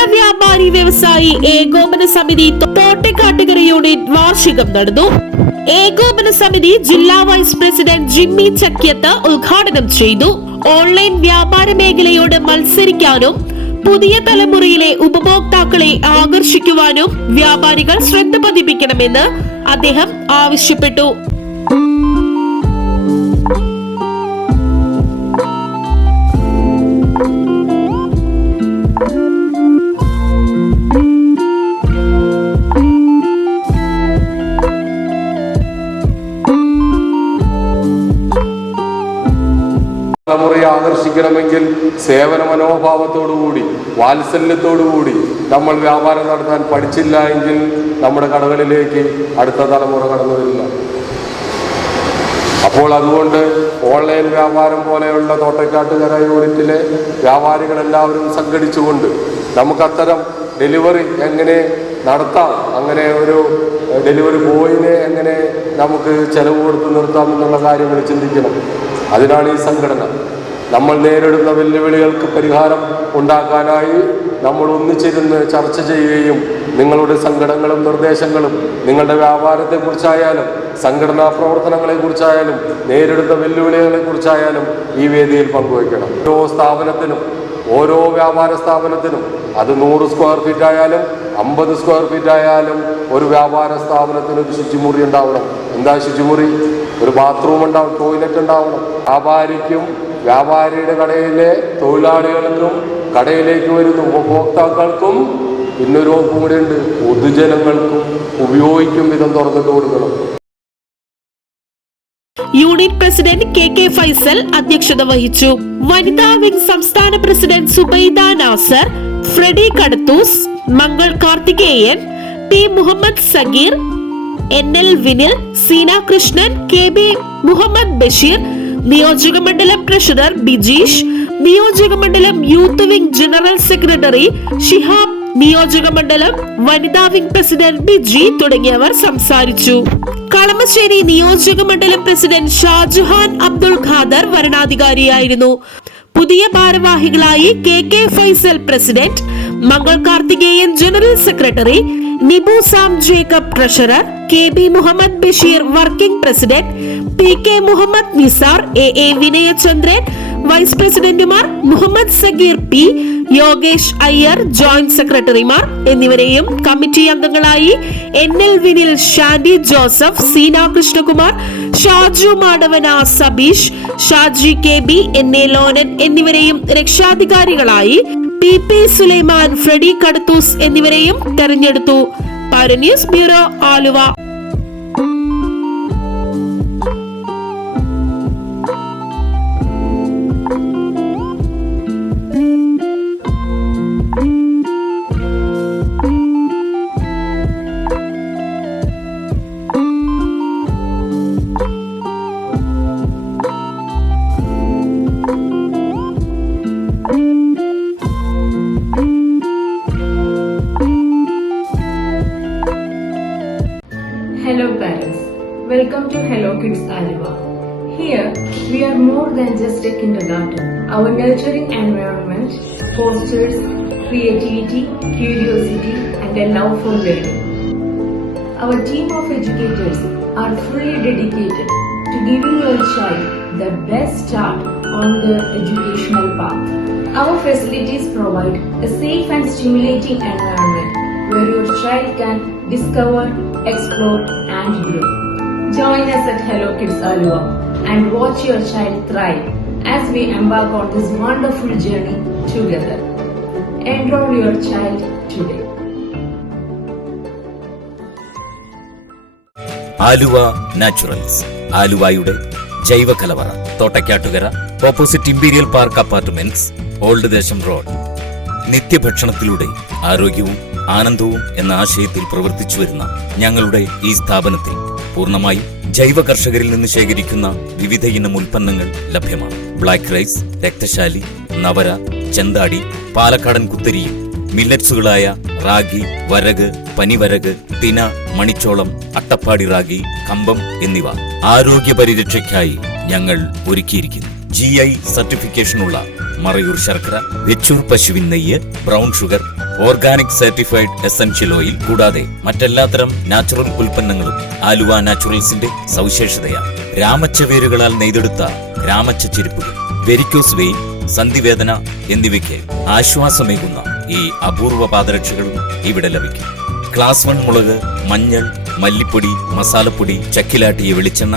ചെറുകിട വ്യാപാരി വ്യവസായി ഏകോപന സമിതി തോട്ടക്കാട്ടുകര യൂണിറ്റ് വാർഷികം നടന്നു. ഏകോപന സമിതി ജില്ലാ വൈസ് പ്രസിഡന്റ് ജിമ്മി ചക്യത്ത് ഉദ്ഘാടനം ചെയ്തു. ഓൺലൈൻ വ്യാപാര മേഖലയോട് മത്സരിക്കാനും പുതിയ തലമുറയിലെ ഉപഭോക്താക്കളെ ആകർഷിക്കുവാനും വ്യാപാരികൾ ശ്രദ്ധ പതിപ്പിക്കണമെന്ന് അദ്ദേഹം ആവശ്യപ്പെട്ടു. തലമുറയെ ആകർഷിക്കണമെങ്കിൽ സേവന മനോഭാവത്തോടുകൂടി വാത്സല്യത്തോടുകൂടി നമ്മൾ വ്യാപാരം നടത്താൻ പഠിച്ചില്ല എങ്കിൽ നമ്മുടെ കടകളിലേക്ക് അടുത്ത തലമുറ കടന്നു വരില്ല. അപ്പോൾ അതുകൊണ്ട് ഓൺലൈൻ വ്യാപാരം പോലെയുള്ള തോട്ടക്കാട്ടുകര യൂണിറ്റിലെ വ്യാപാരികളെല്ലാവരും സംഘടിച്ചുകൊണ്ട് നമുക്കത്തരം ഡെലിവറി എങ്ങനെ നടത്താം അങ്ങനെ ഒരു ഡെലിവറി ബോയിനെ എങ്ങനെ നമുക്ക് ചെലവ് കൊടുത്ത് നിർത്താം എന്നുള്ള കാര്യങ്ങൾ ചിന്തിക്കണം. അതിനാണ് ഈ സംഘടന. നമ്മൾ നേരിടുന്ന വെല്ലുവിളികൾക്ക് പരിഹാരം ഉണ്ടാക്കാനായി നമ്മൾ ഒന്നിച്ചിരുന്ന് ചർച്ച ചെയ്യുകയും നിങ്ങളുടെ സങ്കടങ്ങളും നിർദ്ദേശങ്ങളും നിങ്ങളുടെ വ്യാപാരത്തെക്കുറിച്ചായാലും സംഘടനാ പ്രവർത്തനങ്ങളെക്കുറിച്ചായാലും നേരിടുന്ന വെല്ലുവിളികളെക്കുറിച്ചായാലും ഈ വേദിയിൽ പങ്കുവയ്ക്കണം. ഓരോ സ്ഥാപനത്തിനും ഓരോ വ്യാപാര സ്ഥാപനത്തിനും അത് നൂറ് സ്ക്വയർ ഫീറ്റ് ആയാലും അമ്പത് സ്ക്വയർ ഫീറ്റ് ആയാലും ഒരു വ്യാപാര സ്ഥാപനത്തിന് ഒരു ശുചിമുറി ഉണ്ടാവണം. എന്താ ശുചിമുറി? ഒരു ബാത്റൂം ഉണ്ടാവും ടോയ്ലറ്റ് ഉണ്ടാവണം വ്യാപാരിക്കും വ്യാപാരിയുടെ കടയിലെ തൊഴിലാളികൾക്കും കടയിലേക്ക് വരുന്ന ഉപഭോക്താക്കൾക്കും പിന്നൊരു വകുപ്പും കൂടെ ഉണ്ട്. പൊതുജനങ്ങൾക്കും ഉപയോഗിക്കും വിധം തുറന്നിട്ട് കൊടുക്കണം unit president K K Faisal അധ്യക്ഷത വഹിച്ചു. വനിതാ വിംഗ് സംസ്ഥാന president Subaida Nasar Freddy Kadathoos Mangal Karthikeyan P Muhammad Sageer N L Vinil Seena Krishnan K B Muhammad Basheer നിയോജക മണ്ഡലം ട്രഷറർ ബിജീഷ് നിയോജക മണ്ഡലം youth wing general secretary Shihab നിയോജക മണ്ഡലം വനിതാ വിംഗ് പ്രസിഡന്റ് ബിജി തുടങ്ങിയവർ സംസാരിച്ചു. കളമശ്ശേരി നിയോജക മണ്ഡലം പ്രസിഡന്റ് ഷാജുഹാൻ അബ്ദുൾ ഖാദർ വരണാധികാരിയായിരുന്നു. പുതിയ ഭാരവാഹികളായി K K Faisal president Mangal Karthikeyan general secretary Nibu Sam Jacob treasurer K B Muhammad Basheer working president P K Muhammad Nisar A A Vinayachandran vice പ്രസിഡന്റുമാർ മുഹമ്മദ് സഗീർ പി യോഗേഷ് അയ്യർ ജോയിന്റ് സെക്രട്ടറിമാർ എന്നിവരെയും കമ്മിറ്റി അംഗങ്ങളായി N L Vinil Shandy Joseph Seena Krishnakumar Shaju Madavana Sabeesh Shaji K B N A Lonan എന്നിവരെയും രക്ഷാധികാരികളായി P P Sulaiman Freddy Kadathoos എന്നിവരെയും തെരഞ്ഞെടുത്തു. Pauran news bureau Aluva. Welcome to Hello Kids Alva. Here, we are more than just a kindergarten. Our nurturing environment fosters creativity, curiosity, and a love for learning. Our team of educators are fully dedicated to giving your child the best start on the educational path. Our facilities provide a safe and stimulating environment where your child can discover, explore, and grow. Join us at Hello Kids Alua and watch your child thrive as we embark on this wonderful journey together. Enroll your child today. Aluva naturals ആലുവയുടെ ജൈവ കലവറ Thottakkattukara opposite imperial park apartments old Desam road നിത്യഭക്ഷണത്തിലൂടെ ആരോഗ്യവും ആനന്ദവും എന്ന ആശയത്തിൽ പ്രവർത്തിച്ചു വരുന്ന ഞങ്ങളുടെ ഈ സ്ഥാപനത്തിൽ പൂർണമായി ജൈവ കർഷകരിൽ നിന്ന് ശേഖരിക്കുന്ന വിവിധ ഇനം ഉൽപ്പന്നങ്ങൾ ലഭ്യമാണ്. ബ്ലാക്ക് റൈസ് രക്തശാലി നവര ചെന്താടി പാലക്കാടൻ കുത്തരിയും മില്ലറ്റ്സുകളായ റാഗി വരക് പനിവരക് തിന മണിച്ചോളം അട്ടപ്പാടി റാഗി കമ്പം എന്നിവ ആരോഗ്യ പരിരക്ഷയ്ക്കായി ഞങ്ങൾ ഒരുക്കിയിരിക്കുന്നു. ജി ഐ സർട്ടിഫിക്കേഷനുള്ള മറയൂർ ശർക്കര വെച്ചൂർ പശുവിൻ നെയ്യ് brown sugar organic certified essential oil കൂടാതെ മറ്റെല്ലാത്തരം നാച്ചുറൽ ഉൽപ്പന്നങ്ങളും ആലുവ നാച്ചുറൽസിന്റെ സവിശേഷതയാണ്. രാമച്ച വേരുകളാൽ നെയ്തെടുത്ത രാമച്ച ചെരുപ്പുകൾ വെരിക്കോസ് വെയിൻ സന്ധിവേദന എന്നിവയ്ക്ക് ആശ്വാസമേകുന്ന ഈ അപൂർവ പാദരക്ഷകളും ഇവിടെ ലഭിക്കും. ക്ലാസ് വൺ മുളക് മഞ്ഞൾ മല്ലിപ്പൊടി മസാലപ്പൊടി ചക്കിലാട്ടിയ വെളിച്ചെണ്ണ